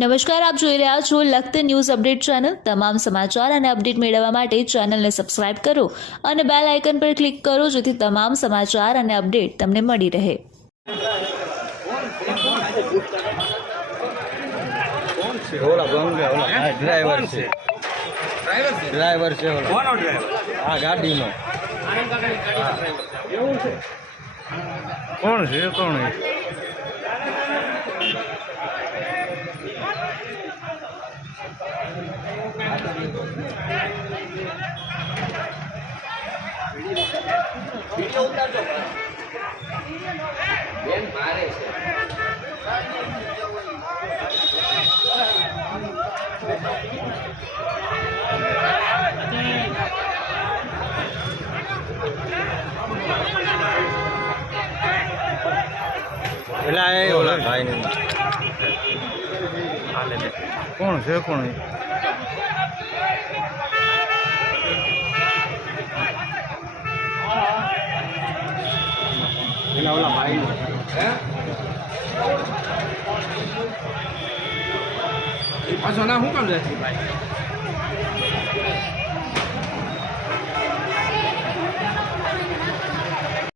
નમસ્કાર, આપ જોઈ રહ્યા છો લખત ન્યૂઝ અપડેટ ચેનલ। તમામ સમાચાર અને અપડેટ મેળવવા માટે ચેનલને સબસ્ક્રાઇબ કરો અને બેલ આઇકન પર ક્લિક કરો જેથી તમામ સમાચાર અને અપડેટ તમને મળી રહે। ઓલા બંગલે ઓલા ડ્રાઈવર છે ઓલા કોનો ડ્રાઈવર? આ ગાડીનો એવું છે? કોણ છે કોણ છે? વિડિયો ઉતારજો બેન મારે છે। પેલા એ ઓલા ભાઈ કોણ છે કોણ છે? પેલા ઓલા ભાઈ હે એ પાછો ના હું કામ જાય ભાઈ?